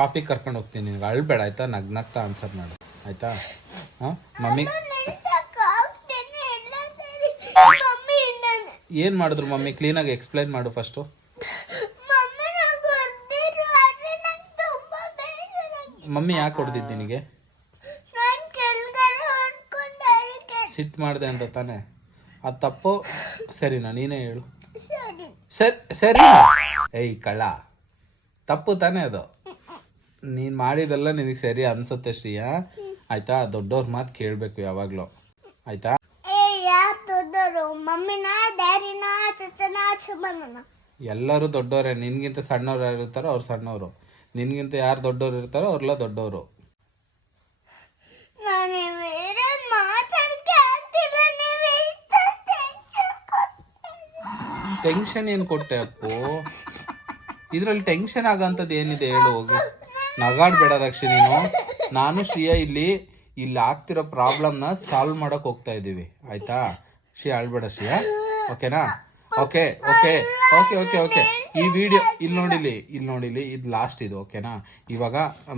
ಶಾಪಿಗೆ ಕರ್ಕೊಂಡು ಹೋಗ್ತೀನಿ. ನಿನಗೆ ಅಳ್ಬೇಡ ಆಯ್ತಾ? ನಗ್ ನಗ್ತಾ ಆನ್ಸರ್ ಮಾಡು. ಆಯ್ತಾ? ಹಾಂ? ಮಮ್ಮಿ ಏನ್ ಮಾಡಿದ್ರು ಮಮ್ಮಿ? ಕ್ಲೀನಾಗಿ ಎಕ್ಸ್ಪ್ಲೈನ್ ಮಾಡು ಫಸ್ಟು ಮಮ್ಮಿ ಯಾಕೆ ಹೊಡೆದಿದ್ದು ನಿನಗೆ? ಸಿಟ್ ಸಿಟ್ಟು ಮಾಡಿದೆ ಅಂತ ತಾನೆ? ಅದು ತಪ್ಪು. ಸರಿನಾ? ನೀನೇ ಹೇಳು. ಸರಿ. ಸರಿ ಸರಿ ಏಯ್ ಕಳ್ಳ. ತಪ್ಪು ತಾನೇ ಅದು. ನೀನು ಮಾಡಿದೆಲ್ಲ ನಿನಗೆ ಸರಿ ಅನ್ಸುತ್ತೆ ಶ್ರೀಯಾ. ಆಯ್ತಾ? ದೊಡ್ಡವ್ರ ಮಾತು ಕೇಳಬೇಕು ಯಾವಾಗಲೂ. ಆಯ್ತಾ? ಎಲ್ಲರೂ ದೊಡ್ಡವರೇ ನಿನ್ಗಿಂತ ಸಣ್ಣವ್ರು ಯಾರು ಇರ್ತಾರೋ ಅವ್ರು ಸಣ್ಣವರು. ನಿನ್ಗಿಂತ ಯಾರು ದೊಡ್ಡವ್ರು ಇರ್ತಾರೋ ಅವ್ರೆಲ್ಲ ದೊಡ್ಡವರು ಟೆನ್ಷನ್ ಏನು ಕೊಟ್ಟೆ ಅಪ್ಪು? ಇದರಲ್ಲಿ ಟೆನ್ಷನ್ ಆಗೋಂಥದ್ದು ಏನಿದೆ ಹೇಳು ಹೋಗಿ. ನಗಾಡ್ಬೇಡ ರಕ್ಷಿ ನೀನು. ನಾನು ಶ್ರೀಯಾ ಇಲ್ಲಿ ಇಲ್ಲಿ ಆಗ್ತಿರೋ ಪ್ರಾಬ್ಲಮ್ನ ಸಾಲ್ವ್ ಮಾಡಕ್ ಹೋಗ್ತಾ ಇದ್ದೀವಿ. ಆಯ್ತಾ? ಶ್ರೀಯಾ ಆಳ್ಬೇಡ ಶ್ರೀಯಾ. ಓಕೆನಾ? Okay okay okay okay okay. ಈ ವಿಡಿಯೋ ಇಲ್ಲಿ ನೋಡಿಲಿ ಇಲ್ಲಿ ನೋಡಿಲಿ ಇದು ಲಾಸ್ಟ್ ಇದು ಓಕೆನಾ? ಇವಾಗ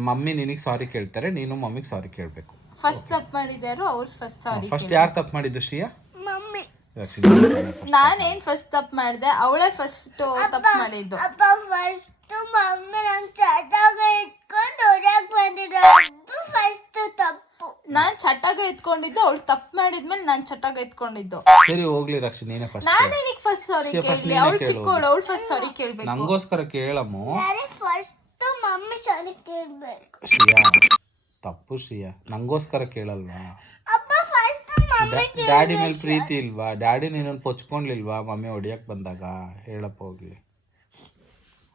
ಮಮ್ಮಿ ನಿನಗೆ ಸಾರಿ ಕೇಳ್ತಾರೆ ನೀನು ಮಮ್ಮಿಗೆ ಸಾರಿ ಕೇಳಬೇಕು. ಫಸ್ಟ್ ತಪ್ಪು ಮಾಡಿದಾರು ಅವ್ರು ಫಸ್ಟ್ ಸಾರಿ ಫಸ್ಟ್ ಯಾರು ತಪ್ಪು ಮಾಡಿದ್ದು ಶ್ರೀಯಾ? ಮಮ್ಮಿ. ನಾನೇನು ನಾನೇನ್ ಫಸ್ಟ್ ತಪ್ಪು ಮಾಡಿದೆ ಅವಳೇ ಫಸ್ಟ್ ತಪ್ಪು ಮಾಡಿದ್ದು. ಫಸ್ಟ್ ಮಮ್ಮಿ ನಂಗೆ ಚಟಾಗ ಹೊರಗೆ ಫಸ್ಟ್ ತಪ್ಪು. ನಾನ್ ಚಟಾಗ ಎತ್ಕೊಂಡಿದ್ದು ಅವಳು ತಪ್ಪು ಮಾಡಿದ್ಮೇಲೆ ನಾನ್ ಚಟಾಗ ಎತ್ಕೊಂಡಿದ್ದು. ಸರಿ ಹೋಗ್ಲಿ ರಕ್ಷಿ ನೀನೇ ಫಸ್ಟ್ ನಾನೇನಿಗ್ ಫಸ್ಟ್ ಸಾರಿ first ಕೇಳಲಿ? ನೀನೇ ಅವಳು ಕೇಳು. ಚಿಕ್ಕವಳು ಅವಳು ಫಸ್ಟ್ ಸಾರಿ ಕೇಳ್ಬೇಕು. ನಂಗೋಸ್ಕರ ಕೇಳಮ್ಮ ಡ್ಯಾಡಿ ಫಸ್ಟ್ ಮಮ್ಮಿ ಸಾರಿ ಕೇಳಬೇಕು. ಶ್ರೀಯಾ ತಪ್ಪು ಶ್ರೀಯಾ. ನಂಗೋಸ್ಕರ ಕೇಳಲ್ವಾ? ಅಪ್ಪ ಫಸ್ಟ್ ಮಮ್ಮಿ ಡ್ಯಾಡಿ ಮೇಲೆ ಪ್ರೀತಿ ಇಲ್ವಾ? ಡ್ಯಾಡಿ ನೀನೊಂದು ಪೊಚ್ಕೊಂಡ್ಲಿಲ್ವಾ ಮಮ್ಮಿ ಹೊಡಿಯಕ್ ಬಂದಾಗ? ಹೇಳಪ್ಪ ಹೋಗ್ಲಿ.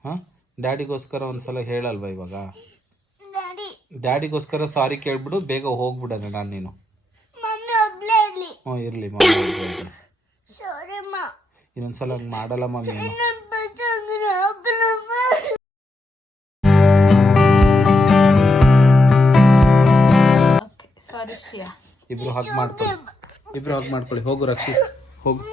ಹಾ? ಡ್ಯಾಡಿಗೋಸ್ಕರ ಒಂದ್ಸಲ ಹೇಳಲ್ವಾ ಇವಾಗ? ಡ್ಯಾಡಿಗೋಸ್ಕರ ಸಾರಿ ಕೇಳ್ಬಿಡು ಬೇಗ ಹೋಗ್ಬಿಡೋಣ ನಾನು ನೀನು. ಹ್ಞೂ ಇರಲಿ ಮಮ್ಮಿ ಹೋಗ್ಲಿ. ಸಾರಿ ಮಾ. ಇನ್ನೊಂದ್ಸಲ ಹಂಗೆ ಮಾಡಲ್ಲ ಮಮ್ಮಿ ಇಬ್ರು ಹಗ್ ಮಾಡ್ಕೊಳ್ಳಿ. ಇಬ್ರು ಹಾಗೆ ಮಾಡ್ಕೊಳ್ಳಿ. ಹೋಗು ರಕ್ಷಿ ಹೋಗು.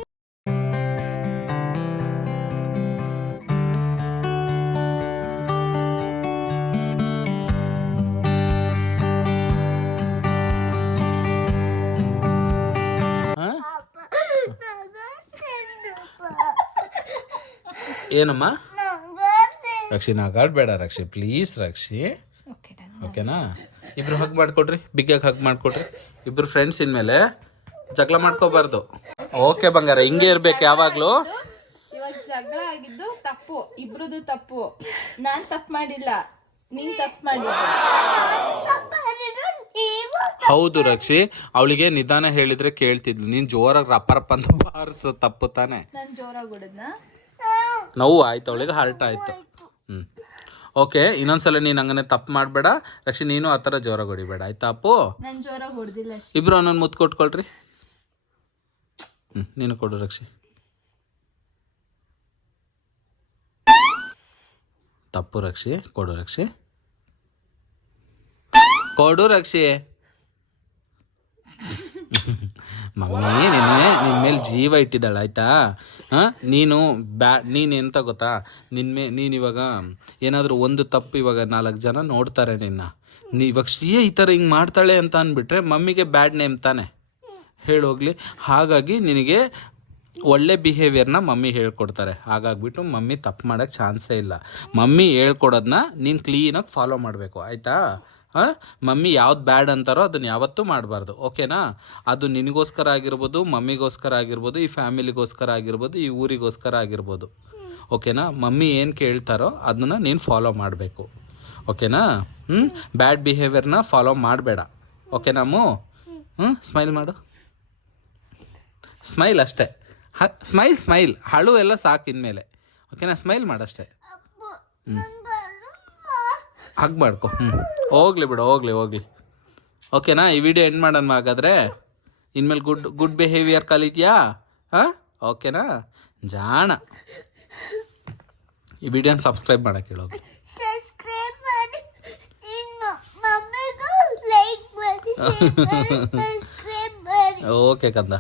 ಏನಮ್ಮ? ರಕ್ಷಿ ರಕ್ಷಿ ಬೇಡ ರಕ್ಷಿ. ಪ್ಲೀಸ್ ರಕ್ಷಿ. ಓಕೆ ಓಕೆನಾ ಇಬ್ರು ಹಗ್ ಮಾಡ್ಕೊಡ್ರಿ. ಬಿಗ್ಗಾಗಿ ಹಗ್ ಮಾಡ್ಕೊಡ್ರಿ. ಇಬ್ರು ಫ್ರೆಂಡ್ಸ್ ಇನ್ಮೇಲೆ ಜಗಳ ಮಾಡ್ಕೋಬಾರ್ದು. ಓಕೆ ಬಂಗಾರ. ಹಿಂಗೆ ಇರ್ಬೇಕು ಯಾವಾಗಲೂ. ಇವಾಗ ಜಗಳ ಆಗಿದ್ದು ತಪ್ಪು. ಇಬ್ರದು ತಪ್ಪು. ನಾನ್ ತಪ್ಪು ಮಾಡಿಲ್ಲ. ನೀನ್ ತಪ್ಪು ಮಾಡಿಲ್ಲ. ಹೌದು ರಕ್ಷಿ. ಅವಳಿಗೆ ನಿಧಾನ ಹೇಳಿದ್ರೆ ಕೇಳ್ತಿದ್ಲು. ನೀನ್ ಜೋರಾಗಿ ರಪ್ಪ ರಪ್ಪ ಅಂತ ಬಾರಿಸ ತಪ್ಪು ತಾನೆ? ನಾನು ಜೋರಾಗಿ ಹೊಡೆದ್ನ? ನೋವು ಆಯ್ತು ಅವಳಿಗೆ ಹರ್ಟ್ ಆಯ್ತು. ಹ್ಮ್. ಓಕೆ ಇನ್ನೊಂದ್ಸಲ ನೀನು ಹಂಗನೆ ತಪ್ಪು ಮಾಡಬೇಡ. ರಕ್ಷಿ ನೀನು ಆ ಥರ ಜೋರಾಗಿ ಹೊಡಿಬೇಡ ಆಯ್ತಾ ಅಪ್ಪು? ಇಬ್ರು ಒಂದೊಂದು ಮುತ್ತು ಕೊಟ್ಕೊಳ್ರಿ. ಹ್ಞೂ ನೀನು ಕೊಡು ರಕ್ಷಿ. ತಪ್ಪು ರಕ್ಷಿ ಕೊಡು ರಕ್ಷಿ. ಕೊಡು ರಕ್ಷಿ. ಮಮ್ಮಿ, ನಿನ್ನೆ ನಿನ್ನ ಮೇಲೆ ಜೀವ ಇಟ್ಟಿದ್ದಾಳೆ, ಆಯ್ತಾ? ಹಾಂ? ನೀನು ಬ್ಯಾ, ನೀನು ಎಂತ ಗೊತ್ತಾ? ನಿನ್ನ ಮೇ, ನೀನು ಇವಾಗ ಏನಾದರೂ ಒಂದು ತಪ್ಪು ಇವಾಗ ನಾಲ್ಕು ಜನ ನೋಡ್ತಾರೆ ನಿನ್ನ. ನೀ ಇವಾಗ ಶ್ರೀಯ ಈ ಥರ ಹಿಂಗೆ ಮಾಡ್ತಾಳೆ ಅಂತ ಅಂದ್ಬಿಟ್ರೆ ಮಮ್ಮಿಗೆ ಬ್ಯಾಡ್ ನೇಮ್ ತಾನೆ. ಹೇಳೋಗ್ಲಿ ಹಾಗಾಗಿ ನಿನಗೆ ಒಳ್ಳೆ ಬಿಹೇವಿಯರ್ನ ಮಮ್ಮಿ ಹೇಳ್ಕೊಡ್ತಾರೆ. ಹಾಗಾಗ್ಬಿಟ್ಟು ಮಮ್ಮಿ ತಪ್ಪು ಮಾಡೋಕ್ಕೆ ಚಾನ್ಸೇ ಇಲ್ಲ. ಮಮ್ಮಿ ಹೇಳ್ಕೊಡೋದನ್ನ ನೀನು ಕ್ಲೀನಾಗಿ ಫಾಲೋ ಮಾಡಬೇಕು, ಆಯಿತಾ? ಹಾಂ? ಮಮ್ಮಿ ಯಾವ್ದು ಬ್ಯಾಡ್ ಅಂತಾರೋ ಅದನ್ನು ಯಾವತ್ತೂ ಮಾಡಬಾರ್ದು, ಓಕೆನಾ? ಅದು ನಿನಗೋಸ್ಕರ ಆಗಿರ್ಬೋದು, ಮಮ್ಮಿಗೋಸ್ಕರ ಆಗಿರ್ಬೋದು, ಈ ಫ್ಯಾಮಿಲಿಗೋಸ್ಕರ ಆಗಿರ್ಬೋದು, ಈ ಊರಿಗೋಸ್ಕರ ಆಗಿರ್ಬೋದು, ಓಕೆನಾ? ಮಮ್ಮಿ ಏನು ಕೇಳ್ತಾರೋ ಅದನ್ನ ನೀನು ಫಾಲೋ ಮಾಡಬೇಕು, ಓಕೆನಾ? ಹ್ಞೂ ಬ್ಯಾಡ್ ಬಿಹೇವಿಯರ್ನ ಫಾಲೋ ಮಾಡಬೇಡ ಓಕೆನಾಮು ಹ್ಞೂ ಸ್ಮೈಲ್ ಮಾಡು. ಸ್ಮೈಲ್ ಅಷ್ಟೇ. ಹ, ಸ್ಮೈಲ್ ಸ್ಮೈಲ್. ಹಳು ಎಲ್ಲ ಸಾಕು ಮೇಲೆ ಓಕೆನಾ? ಸ್ಮೈಲ್ ಮಾಡಷ್ಟೇ ಹಗ್ ಮಾಡ್ಕೊ. ಹ್ಞೂ ಹೋಗ್ಲಿ ಬಿಡು ಹೋಗ್ಲಿ ಹೋಗ್ಲಿ. ಓಕೆನಾ ಈ ವಿಡಿಯೋ ಎಂಡ್ ಮಾಡೋಣ ಹಾಗಾದ್ರೆ. ಇನ್ಮೇಲೆ ಗುಡ್ ಗುಡ್ ಬಿಹೇವಿಯರ್ ಕಲಿತೀಯಾ? ಹಾಂ? ಓಕೆನಾ ಜಾಣ. ಈ ವಿಡಿಯೋನ ಸಬ್ಸ್ಕ್ರೈಬ್ ಮಾಡಕ್ಕೆ ಹೇಳೋಗಿ ಸಬ್ಸ್ಕ್ರೈಬ್ ಮಾಡಿ. ಇನ್ನು ಮಮ್ಮಿಗೂ ಲೈಕ್ ಮಾಡಿ ಸಬ್ಸ್ಕ್ರೈಬ್ ಓಕೆ ಕಂದ.